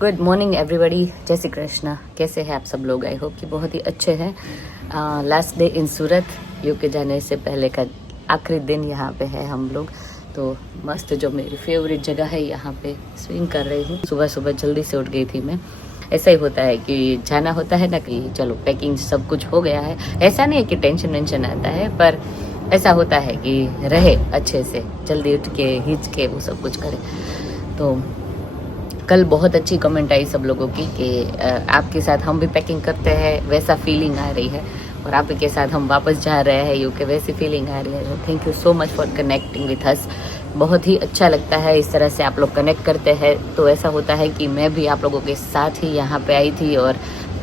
Good morning everybody, जय श्री कृष्ण। कैसे हैं आप सब लोग? आई होप कि बहुत ही अच्छे हैं। Last day in Surat, UK जाने से पहले का आखिरी दिन यहाँ पे है हम लोग। तो मस्त जो मेरी फेवरेट जगह है यहाँ पे स्विंग कर रही हूँ। सुबह सुबह जल्दी से उठ गई थी मैं। ऐसा ही होता है कि जाना होता है ना कि चलो पैकिंग सब कुछ हो गया है। ऐसा नहीं है कि टेंशन वेंशन आता है, पर ऐसा होता है कि रहे अच्छे से, जल्दी उठ के हिच के वो सब कुछ करे। तो कल बहुत अच्छी कमेंट आई सब लोगों की कि आपके साथ हम भी पैकिंग करते हैं, वैसा फीलिंग आ रही है, और आपके साथ हम वापस जा रहे हैं यूके, वैसी फीलिंग आ रही है। Thank you so much for connecting with us. बहुत ही अच्छा लगता है इस तरह से आप लोग कनेक्ट करते हैं। तो ऐसा होता है कि मैं भी आप लोगों के साथ ही यहाँ पे आई थी, और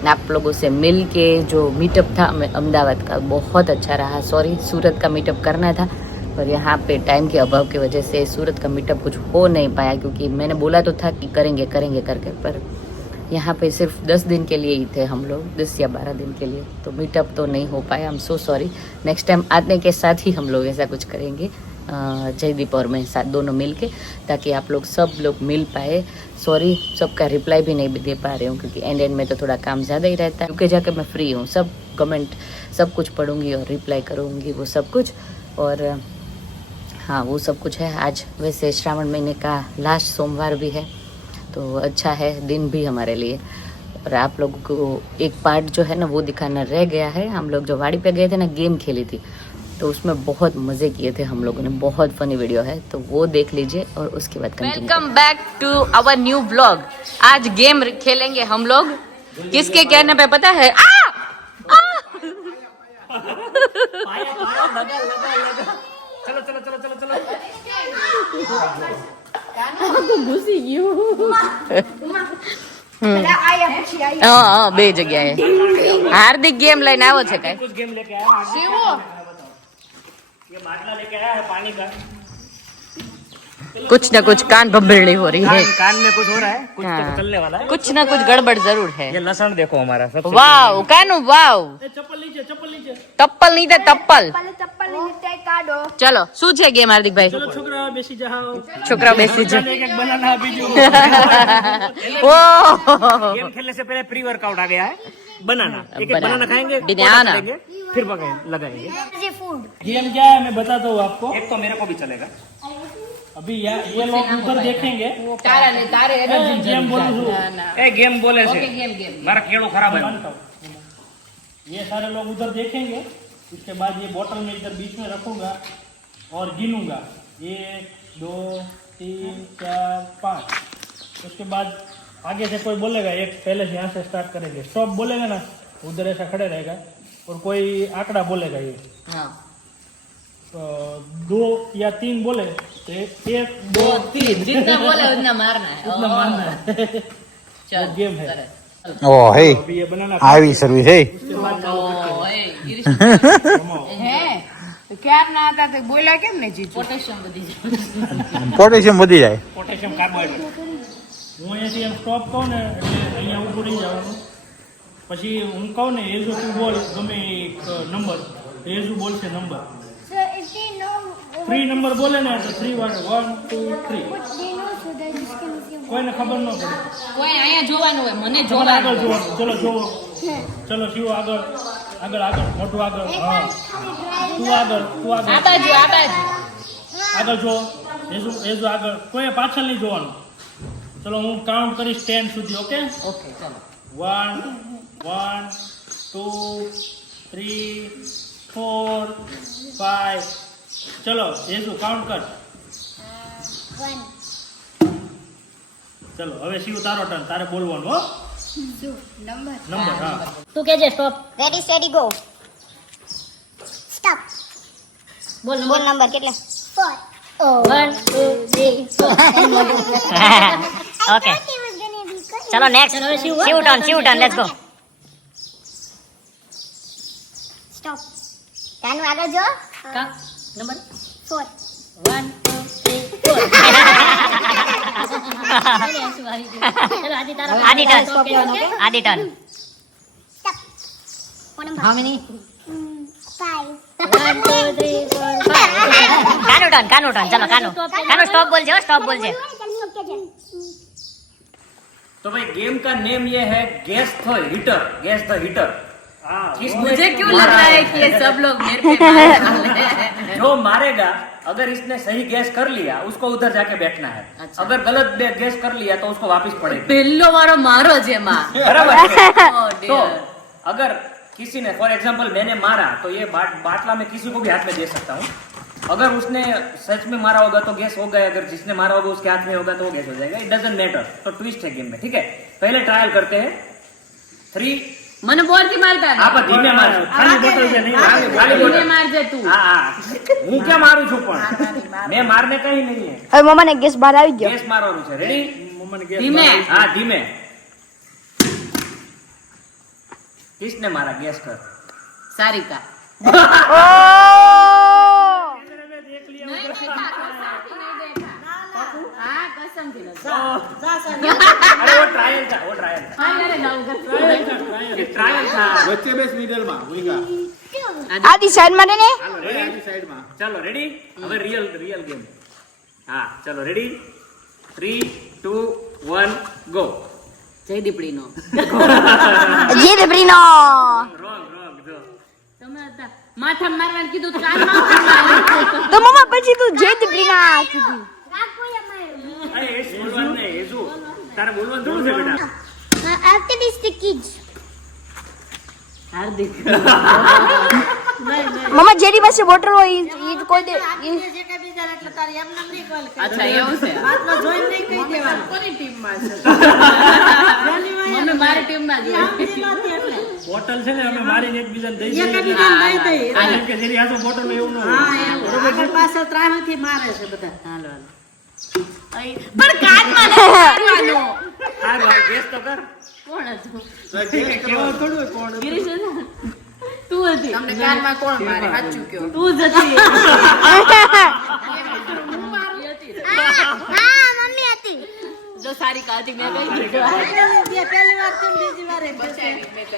आप लोगों से मिल के जो मीटअप था अहमदाबाद का, बहुत अच्छा रहा। सॉरी, सूरत का मीटअप करना था, पर यहाँ पे टाइम के अभाव की वजह से सूरत का मीटअप कुछ हो नहीं पाया, क्योंकि मैंने बोला तो था कि करेंगे करेंगे करके, पर यहाँ पे सिर्फ 10 दिन के लिए ही थे हम लोग, 10 या 12 दिन के लिए, तो मीटअप तो नहीं हो पाया। I am so sorry. Next time आने के साथ ही हम लोग ऐसा कुछ करेंगे, जयदीप और मैं साथ दोनों मिल के, ताकि आप लोग सब लोग मिल पाए। सॉरी, सबका रिप्लाई भी नहीं दे पा रही हूँ, क्योंकि एंड में तो थोड़ा काम ज़्यादा ही रहता है। क्योंकि जाके मैं फ्री हूँ, सब कमेंट सब कुछ पढ़ूंगी और रिप्लाई करूँगी वो सब कुछ। और हाँ, वो सब कुछ है। आज वैसे श्रावण महीने का लास्ट सोमवार भी है, तो अच्छा है दिन भी हमारे लिए। और आप लोगों को एक पार्ट जो है ना वो दिखाना रह गया है। हम लोग जो वाड़ी पे गए थे ना, गेम खेली थी, तो उसमें बहुत मज़े किए थे हम लोगों ने। बहुत फनी वीडियो है, तो वो देख लीजिए और उसके बाद continue. Welcome back to our new blog. आज गेम खेलेंगे हम लोग। किसके कहने पे पता है? चलो चलो चलो चलो चलो ઘૂસી ગયું. હા, બે જગ્યાએ હાર્દિક ગેમ લઈને આવ્યો છે કઈ? कुछ गेम लेके आया है। ये बाटला लेके आया है पानी का। कुछ न कुछ कान भंभेड़ी हो रही है। कान में कुछ हो रहा है, कुछ तो चलने वाला है। कुछ न कुछ गड़बड़ जरूर है। ये लसन देखो हमारा सबसे। वाव, कानू वाव। चप्पल नीचे, चप्पल नीचे। તપ્પલ નહીં તે તપ્પલ. ચપ્પલ નીચે કાઢો. ચલો, શું છે ગેમ હાર્દિકભાઈ? चलो छोकरा बेसी जाओ। છોકરા બેસી જાય. एक एक बनाना बीजू। ओ गेम खेलने से पहले प्री वर्कआउट आ गया है। बनाना, एक एक बनाना। बनाना खाएंगे, बनाना। पोटा करेंगे, फिर लगाएंगे। જે ફૂડ गेम क्या है मैं बताता हूँ आपको। एक तो मेरे को भी चलेगा। अभी ये लोग उधर देखेंगे। તારા ને તારે गेम बोलूं છું। ए गेम बोले से मारा केड़ो खराब है। ये सारे लोग उधर देखेंगे। उसके बाद ये बोतल में इधर बीच में रखूंगा और गिनूंगा 1 2 3 4 5। उसके बाद आगे से कोई बोलेगा, एक पहले से यहाँ से स्टार्ट करेंगे। स्टॉप बोलेगा ना, उधर ऐसा खड़े रहेगा, और कोई आंकड़ा बोलेगा ये। हाँ, 2 या 3 बोले तो 1 2 3 जितना बोले उतना मारना है। उतना मारना है। चल, गेम है। સરસ. ઓ હે अभी ये बनाना આવી સર્વિસ હે હે ક્યાર ના હતા તો બોલ્યા કેમ ને જીજુ પોટેશિયમ વધી જાય. પોટેશિયમ વધી જાય. Potassium carbohydrate. હું અહીંયાથી એમ સ્ટોપ કહું ને એટલે અહીંયા ઊભું રહી જવાનું. પછી હું કહું ને એઝુ તું બોલ ગમે એક નંબર, એઝુ બોલશે number. so if they know 3 number બોલે ને તો 3 વાર 1 2 3 what they know so they just can give કોઈને ખબર ન પડે. કોઈ અહીંયા જોવાનું હોય, મને તમારે આગળ જોવાનું હોય. જોવાનું. ચલો જોવો, ચલો શિવ આગળ આગળ આગળ મોટું આગળ. હા, તું આગળ તું આ આગળ બાજુ, આ બાજુ. આગળ જો. એઝુ એઝુ આગળ, કોઈ પાછળ નહીં જોવાનું. ચલો હું કાઉન્ટ કરીશ 10 સુધી. ઓકે ઓકે, ચલો. 1 1 2 3 4 5. चलो एजू काउंट कर. 1 चलो હવે શિવ તારો ટર્ન, તારે બોલવાનું. હો 2 number નંબર. હા, તું કહેજે stop. ready steady go stop બોલ બોલ નંબર કેટલા 4 1 2 3 4. ઓકે ચલો next. Shiv turn, let's go. stop Kanu આગળ જો number 4 1 2 3 4. Adi turn. stop what number how many? 5 1 2 3 4 5. Kanu turn. ચલો કાનુ સ્ટોપ બોલજે. stop કે છે तो भाई गेम का नेम ये है gas the heater, gas the heater. मुझे क्यों लग रहा है कि ये सब लोग मेरे पे मारने वाले हैं? जो मारेगा अगर इसने सही गैस कर लिया उसको उधर जाके बैठना है। अच्छा। अगर गलत गैस कर लिया तो उसको वापस पड़ेगा। पेल्लो मारो मारो जे माँ बराबर है? Oh तो dear. अगर किसी ने फॉर एग्जाम्पल मैंने मारा तो ये बाटला में किसी को भी हाथ में दे सकता हूँ। अगर उसने सच में मारा होगा तो गैस हो गया, अगर जिसने मारा होगा उसके हाथ में होगा तो वो गैस हो जाएगा। It doesn't matter. तो ट्विस्ट है गेम में, ठीक है। पहले ट्रायल करते हैं। 3 મને બોલથી મારતા નહીં. आप धीमे मार, खाली बोतल से नहीं, खाली ધીમે बोतल। મારજે તું. हाँ, હું ક્યાં મારું છું પણ મેં મારને કઈ નહીં है। હવે મમ્માને ગેસ બહાર આવી ગયો. ગેસ મારવાનું છે। રેડી? ધીમે. हाँ धीमे। किसने मारा गैस कर? સારિકા. ઓ નહીં દેખા, કસમથી નહીં દેખા. હા, કસમથી નથી. अरे वो ट्रायल था, वो ट्रायल था, હા, ત્યારે જાઉં કરતો. ये ट्रायल था। વચ્ચે બેસ મિડલમાં ભૂલિકા આદી સાઈડમાં ને चलो रेडी? આની સાઈડમાં चलो रेडी? હવે रियल गेम। हाँ चलो रेडी? 3, 2, 1 गो। જયદીપડીનો. જે દેબ્રીનો રોંગ જો। તમે હતા માથામાં મારવાનું કીધું તો કાનમાં મારવાનું. તો મમ્મા પછી તું જે દેબ્રીના કીધું. અરે એ બોલવાનું નહીં, એ શું? તારે બોલવાનું થોડું છે બેટા? આર્ટિસ્ટિક કિડ્સ હાર્દિક. મમ્મા જેની પાસે બોટલ હોય ઈ કોઈ દે અચ્છા એવું છે. કોની ટીમમાં છે? મમ્મી મારી ટીમમાં જ હોય. બોટલ છે ને અમે મારીને એકબીજાને દઈ દઈએ હાલો. કે જેની હાથમાં બોટલ હોય એવું ન હોય। હાલો. અહીં. પણ કાનમાં નથી મારવાનું. હારું, હાલ ગેસ તો કર। કોણ હતું? કેવું થોડું હોય કોણ? ગિરીશ હતું? તું હતી. તમને કારમાં કોણ મારે સાચું કયો તું જ હતી. હા મમ્મી હતી જો સારિકા હતી મેં કહી દીધું.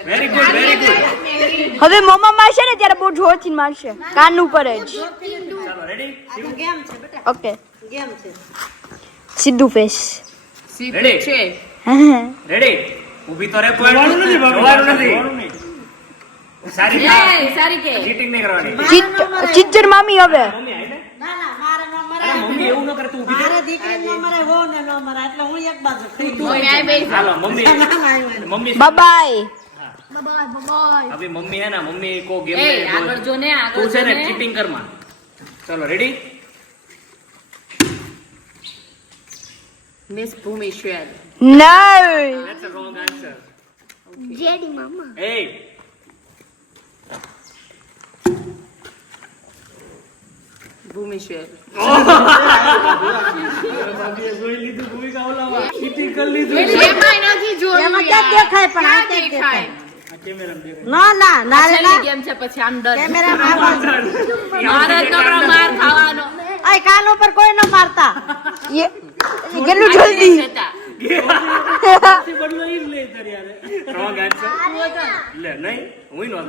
Very good, very good. હવે મમ્મા મારશે ને ત્યારે બહુ જોરથી મારશે કાન ઉપર જ ચાલો રેડી? ઓકે સીધું ફેસ સીધું Ready? છે. રેડી? ઊભી તો રે, કોઈ જોવાનું નથી। સારી એ, સારિકે. ચીટિંગ નહીં કરવાની। ચીચર મામી હવે મમ્મી આઈ ને? અરે મમ્મી એવું ન કરે, તું ઊભી રહે। મમ્મી આઈ બેસી. હાલો મમ્મી બાય अभी मम्मी है ना, मम्मी को गेम એ में આગળ જો ને तू આગળ से જો ने ને. चीटिंग कर मा। चलो रेडी? મિસ ભૂમિ શ્વેલ. No That's a wrong answer. જેડી મામા Hey, ભૂમિ શ્વેલ. એમાંય નથી જોયું એમાં યાર. ક્યાં દેખાય પણ આ ક્યાં ક્યાં દેખાય? ના ના ના રે છેલ્લી ના ગેમ છે પછી આમ ડર. કેમેરામાં મારે જ નકરો માર ખાવાનો. આ કાન ઉપર કોઈ ન મારતા કેટલું જલ્દી જતા. wrong answer. ले नहीं, हुई नो। ના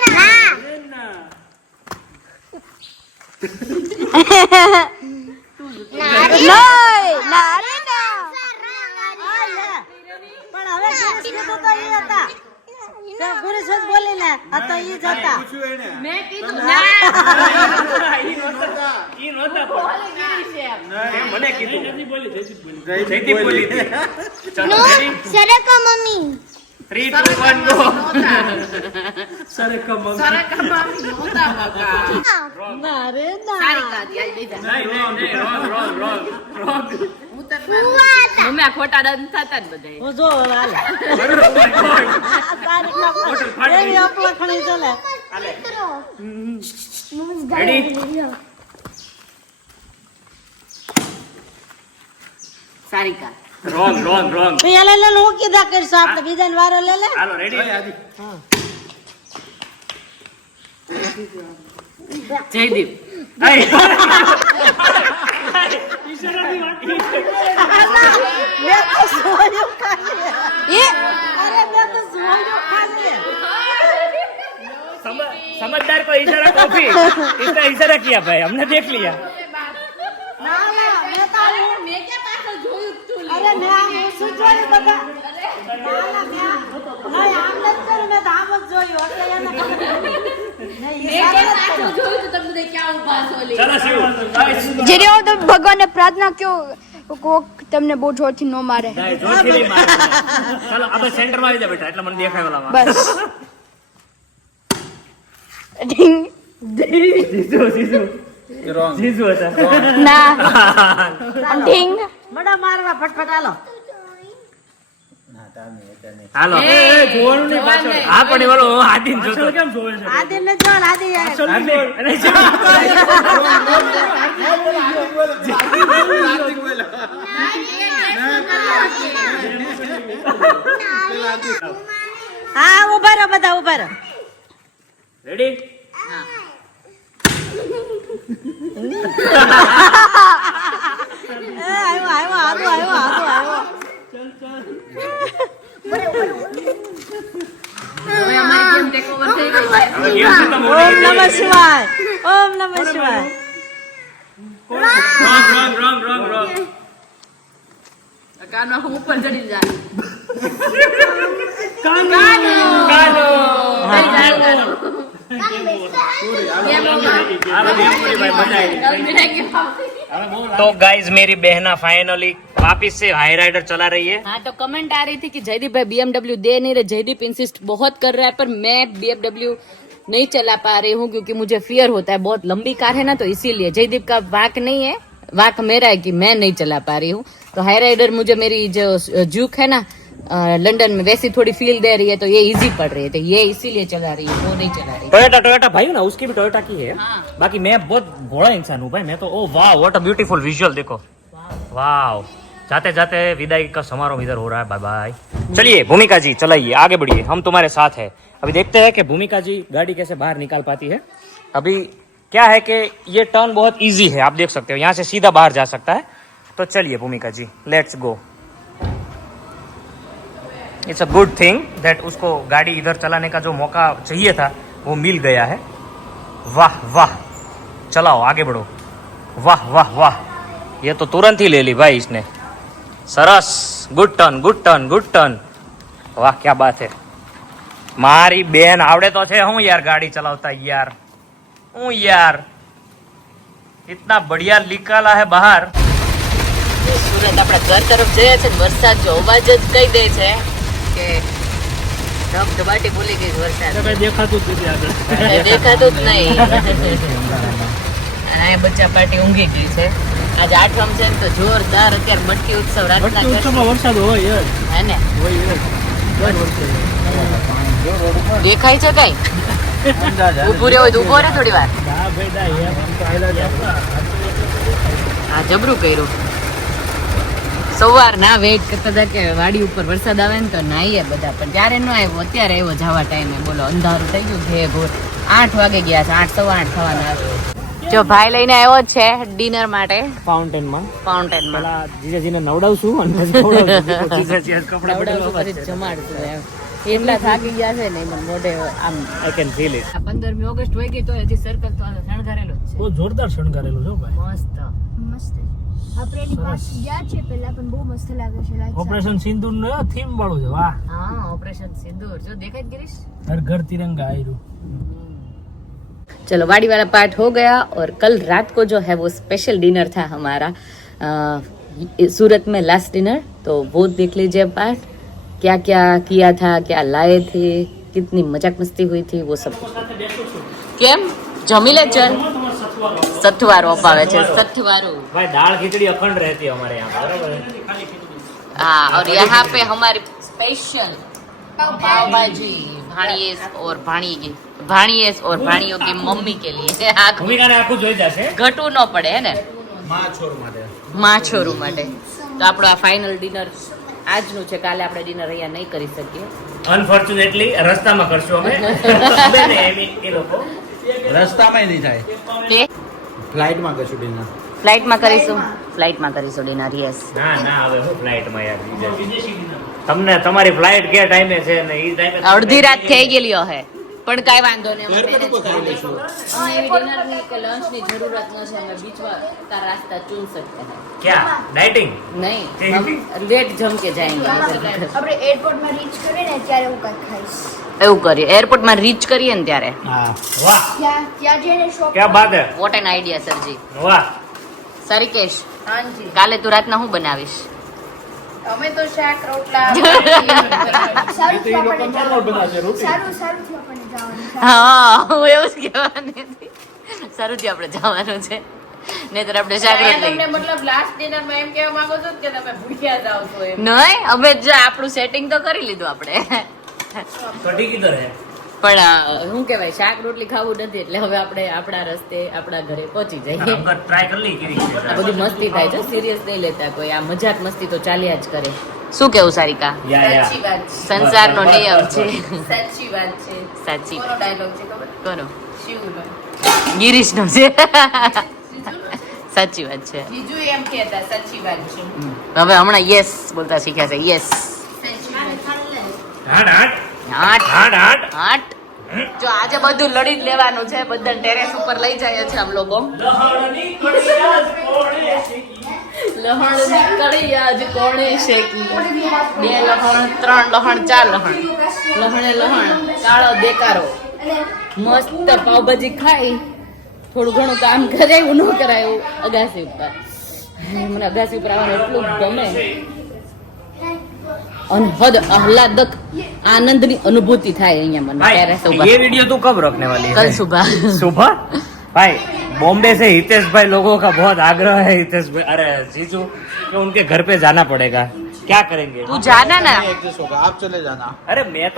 નો ના રે ના પણ હવે ગુરુશ તો ઈ હતા તે ગુરુશ જ બોલીને આ તો ઈ જ હતા પૂછ્યું એને મેં કીધું ના. ઈ નહોતા પણ. બોલી ગઈ છે એમ. તે મને કીધું। જયદીપ બોલી જયદીપ હતી। ચલો ready? સરકો મમ્મી 3, 2, 1 go। સરકામાં નહોતા બકા. ના રે ના સારિકા હતી, આજ બીજા. નહીં, wrong। હું તો મમ્મી આ ખોટા ડન થતા જ બધાય. હું જો હાલે બોટલ ફાટી એવી અપલખણી ચાલે રેડી? સારિકા. wrong। પેલા લે હું કીધા કરશું આપણે બીજાને વારો લે લે હાલો રેડી? જયદીપ. મેં તો સોયું ખાલી એ અરે મેં તો સોયું ખાલી समझदार को इशारा कॉफी, इसका इशारा किया भाई, हमने देख लिया। ના ના મેં તો મેં ક્યાં પાછળ જોયું જ તું લે. અરે આમ ઊંચું જોયું બધા. નહીં, આમ નથી કર્યું, મેં તો આમ જ જોયું. એટલે એને ખબર પડી. નહીં, એ સારું નથી કર્યું. ચાલો શિવ ગાઈસ જેને હું તો ભગવાનને પ્રાર્થના કયો કોક તમને બહુ જોરથી ન મારે જોરથી નહીં મારે. ચાલો આપણે સેન્ટરમાં આવી જા બેટા એટલે મને દેખાય ઓલામાં. બસ ઢીંગ. જીજુ હતા. ના ઢીંગ. બડા મારવા ફટફટ હાલો. હાલો જોવાનું નહીં પાછળ. હા પણ એવાળો આદિન જોતો કેમ જોવે છે? આદિ ને જો આદિ આદિ અને શિવ. હા ઉભા રહો બધા ઉભા રહો. રેડી આવ્યો આવ્યો. ઓમ નમઃ શિવાય. ઓમ નમઃ શિવાય. રોંગ तो गाइज मेरी बहना फाइनली वापिस से हाई राइडर चला रही है. हाँ तो कमेंट आ रही थी कि जयदीप भाई BMW दे नहीं रहे. जयदीप इंसिस्ट बहुत कर रहा है पर मैं BMW नहीं चला पा रही हूँ क्योंकि मुझे फियर होता है. बहुत लंबी कार है ना तो इसीलिए. जयदीप का वाक नहीं है, वाक मेरा है कि मैं नहीं चला पा रही हूँ. तो हाई राइडर मुझे मेरी जो ज्यूक है ना लंदन में वैसी थोड़ी फील दे रही है तो ये इजी पड़ रही है तो ये इसीलिए चला रही है, वो नहीं चला रही. टोयोटा भाई ना उसकी भी टोयोटा की है. बाकी मैं बहुत भोला इंसान हूँ भाई. मैं तो ओ वाह व्हाट अ ब्यूटीफुल विजुअल देखो. वाह जाते जाते विदाई का समारोह इधर हो रहा है. Bye bye. चलिए भूमिका जी चलाइए, आगे बढ़िए, हम तुम्हारे साथ है. अभी देखते हैं कि भूमिका जी गाड़ी कैसे बाहर निकाल पाती है. अभी क्या है कि ये टर्न बहुत इजी है, आप देख सकते हो यहाँ से सीधा बाहर जा सकता है. तो चलिए Bhumika ji let's go. It's a good thing that उसको गाड़ी इधर चलाने का जो मौका चाहिए था वो मिल गया है. वाह वाह चलाओ आगे बढ़ो. वाह वाह वाह ये तो तुरंत ही ले ली भाई इसने. Saras good turn good turn good turn. वाह क्या बात है. मारी बेन आवड़े तो छे हूँ यार गाड़ी चलावता यार. हूँ यार इतना बढ़िया निकाला है बाहर. સુરત આપણા ઘર તરફ જઈએ છે વરસાદ જો અવાજ જ કહી દે છે કે ધબધબાટી ભૂલી ગઈ વરસાદ. દેખાતું જ નથી આગળ. દેખાતું જ નહીં. અને અહીંયા બચ્ચા પાર્ટી ઊંઘી ગઈ છે. આજે આઠમ છે ને તો જોરદાર અત્યારે મટકી ઉત્સવ રાતના કરશે. વરસાદ હોય હે ને દેખાય છે કઈ ઉભું રહ્યો હોય તો ઉભો રહે થોડી વાર. હા જબરું કર્યું. સવાર ના વેઇટ કરતા હતા કે વાડી ઉપર વરસાદ આવે ને તો નાહીએ બધા પણ ત્યારે ન આવ્યો. અત્યારે આવ્યો જવા ટાઈમે. બોલો અંધારું થઈ ગયું ઘે ઘોર. 8 વાગે ગયા છે, 8 સવા 8 થવાના. જો ભાઈ લઈને આવ્યો છે ડિનર માટે ફાઉન્ટેનમાં. ફાઉન્ટેનમાં જીજાજીને નવડાવશું અને પછી ખવડાવશું. જીજાજી આજ કપડાં નવડાવશું પછી જમાડશું એમ. એટલા થાકી ગયા છે ને એમાં મોઢે આમ. I can feel it. 15મી ઓગસ્ટ હોય ગઈ તો હજી સર્કલ તો શણગારેલો જ છે. બહુ જોરદાર શણગારેલું છે ભાઈ. મસ્ત. આપણે પાસ ગયા છે પહેલા પણ બહુ મસ્ત લાગે છે લાઈક ઓપરેશન સિંદૂર નો થીમ વાળું છે. વાહ हाँ ऑपरेशन सिंदूर जो देखा गिरीश. हर घर तिरंगा आयरू. चलो वाड़ी वाला पार्ट हो गया और कल रात को जो है वो स्पेशल डिनर था हमारा सूरत में लास्ट डिनर. तो वो देख लीजिए पार्ट. क्या क्या किया था, क्या लाए थे, कितनी मजाक मस्ती हुई थी वो सब. કેમ જમી લે ચલ. સથવારો અપાવે છે સથવારો. भाई दाल खिचड़ी अखंड रहती है हमारे यहाँ बराबर है. हाँ और यहाँ पे हमारी स्पेशल पाव भाजी भाणियेस और भाणियों की मम्मी के लिए ભૂમિકા ને આખું જોઈ જશે. ઘટવું ન પડે હે ને માં છોરું માટે. તો આપણો આ ફાઇનલ ડિનર આજનું છે. કાલે આપણે ડિનર અહીંયા નહીં કરી શકીએ અનફોર્ચ્યુનેટલી રસ્તામાં કરશું અમે. બેને એમી એ લોકો રસ્તામાં નહીં થાય, કે ફ્લાઇટમાં કરશું ડિનર. ફ્લાઇટમાં કરીશું ડિનર. યસ ના ના હવે હું ફ્લાઇટમાં યાર તમને તમારી ફ્લાઇટ કે ટાઈમે છે ને એ ટાઈમે અડધી રાત થઈ ગયેલી હે. પણ કાંઈ વાંધો નહીં, અમે મેનેજ કરી લઈશું. હमें એવી ડિનરની કે લંચની જરૂરત ન છે, हमें बीच का रास्ता चुन सकते हैं. क्या डाइटिंग नहीं, हम लेट जम के जाएंगे. આપણે એરપોર્ટમાં રીચ કરીએ ને ત્યારે હું કંઈક ખાઈશ. એવું કરીએ, એરપોર્ટમાં રીચ કરીએ ને ત્યારે. હા वाह ત્યાં જઈને શોપ क्या बात है વોટ એન આઈડિયા સરજી. वाह સરિકેશ, હાજી કાલે તું રાતના શું બનાવીશ? અમે તો શાક રોટલા સારું થયું આપણને જવાનું. સારું થયું આપણને જવાનું છે. હા, હું એવું જ કહેવાની હતી. સારું થયું આપણે જવાનું છે, નહીંતર આપણે શાક રોટલી. તમને મતલબ લાસ્ટ ડિનર માં એમ કહેવા માંગો છો કે તમે ભૂખ્યા જાવ છો એમ નહીં, અમે જો આપણું સેટિંગ તો કરી લીધું આપણે. कटी किधर है પણ શું કહેવાય, શાક રોટલી ખાવું નથી, એટલે હવે આપણે આપણા રસ્તે આપણા ઘરે પહોંચી જઈએ. हम ट्राई कर ली આ બધી મસ્તી થાય છે, સિરિયસ નહીં લેતા કોઈ. આ મજાક મસ્તી તો ચાલ્યા જ કરે. શું કેવું સારિકા? સાચી વાત છે સંસારનો નિયમ છે. સાચી વાત છે સાચી. કોનો ડાયલોગ છે ખબર કોનો? શિવનો ગિરીશનો છે. સાચી વાત છે. જીજુ એમ કહેતા સાચી વાત છે હવે હમણાં યસ બોલતા શીખ્યા છે. યસ. સાચી વાત हाट हाट આઠ हाट हाट આઠ. જો આજે બધું લડી જ લેવાનું છે, બધા ટેરેસ ઉપર લઈ જાય છે આમ લોકો. लहरनी कड़ियाज कोड़े शेकी લહણની કળી આજ કોણે શેકી. 2 લહણ 3 લહણ 4 લહણ. લહણે લહણ કાળો દેકારો. મસ્ત પાવભાજી ખાઈ થોડું ઘણું કામ કરાયું ન કરાયું અગાસી ઉપર. મને અગાસી ઉપર આવવાનું એટલું ગમે. અનહદ આહલાદક આનંદની અનુભૂતિ થાય અહીંયા મને ટેરેસ भाई ઉપર. ये वीडियो तू कब रखने वाली है કલ સુબહ. सुबह भाई बॉम्बे से हितेश भाई लोगों का बहुत आग्रह है हितेश भाई अरे जीजू कि उनके घर पे जाना पड़ेगा क्या करेंगे તું જાના ના. एडजस्ट होगा आप चले जाना अरे मैं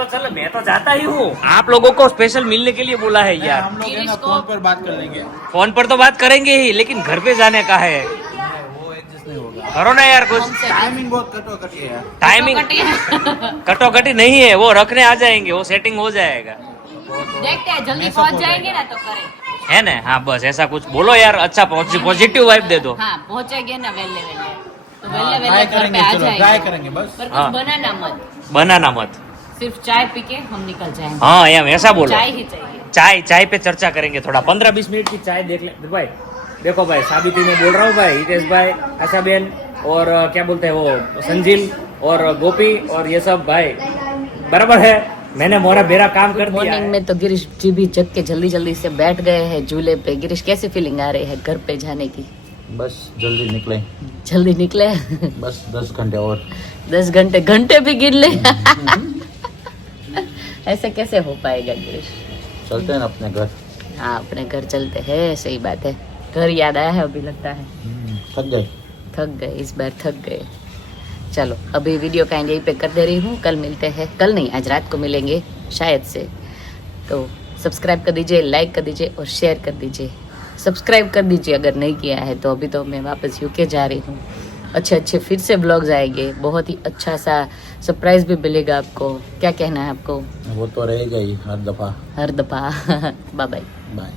तो जाता ही हूँ आप लोगों को स्पेशल मिलने के लिए बोला है यार हम लोग है ना फोन पर बात कर लेंगे फोन पर तो बात करेंगे ही लेकिन घर पे जाने का है वो एडजस्ट नहीं होगा करो ना यार कुछ टाइमिंग बहुत कटोकटी है टाइमिंग कटोकटी नहीं है वो रखने आ जाएंगे वो सेटिंग हो जाएगा देखते हैं जल्दी पहुंच जाएंगे ना तो करें. है ना हाँ बस ऐसा कुछ बोलो यार अच्छा पॉजिटिव वाइब दे दो हाँ पहुंचेंगे ना वेले वेले तो वेले ट्राई वेले घर पे करेंगे आ चलो ट्राई जाएंगे. करेंगे बस पर हाँ. कुछ बनाना मत, बनाना मत सिर्फ चाय पी के हम निकल जाएंगे. हाँ एम ऐसा बोलो चाय ही चाहिए. चाय पे चर्चा करेंगे थोड़ा 15-20 मिनट की चाय देख ले भाई देखो भाई साबिती में बोल रहा हूँ भाई हितेश भाई आशा बेन और क्या बोलते हैं वो संजील और गोपी और ये सब भाई बराबर है मैंने मोरा बेरा काम कर दिया मॉर्निंग में तो गिरीश जी भी जग के जल्दी जल्दी से बैठ गए हैं झूले पे. गिरीश कैसी फीलिंग आ रही है घर पे जाने की? बस जल्दी निकले जल्दी निकले. बस 10 घंटे और 10 घंटे घंटे भी गिन ले. ऐसे कैसे हो पाएगा गिरीश? चलते हैं ना अपने घर हाँ अपने घर चलते हैं. सही बात है, घर याद आया है अभी लगता है. थक गए थक गए, इस बार थक गए. चलो अभी वीडियो का एंड यहीं पे कर दे रही हूँ. कल मिलते हैं, कल नहीं आज रात को मिलेंगे शायद से. तो सब्सक्राइब कर दीजिए, लाइक कर दीजिए और शेयर कर दीजिए. सब्सक्राइब कर दीजिए अगर नहीं किया है तो. अभी तो मैं वापस यूके जा रही हूँ. अच्छे फिर से ब्लॉग्स आएंगे. बहुत ही अच्छा सा सरप्राइज भी मिलेगा आपको. क्या कहना है आपको? वो तो रहेगा ही हर दफा हर दफा. Bye bye. बाय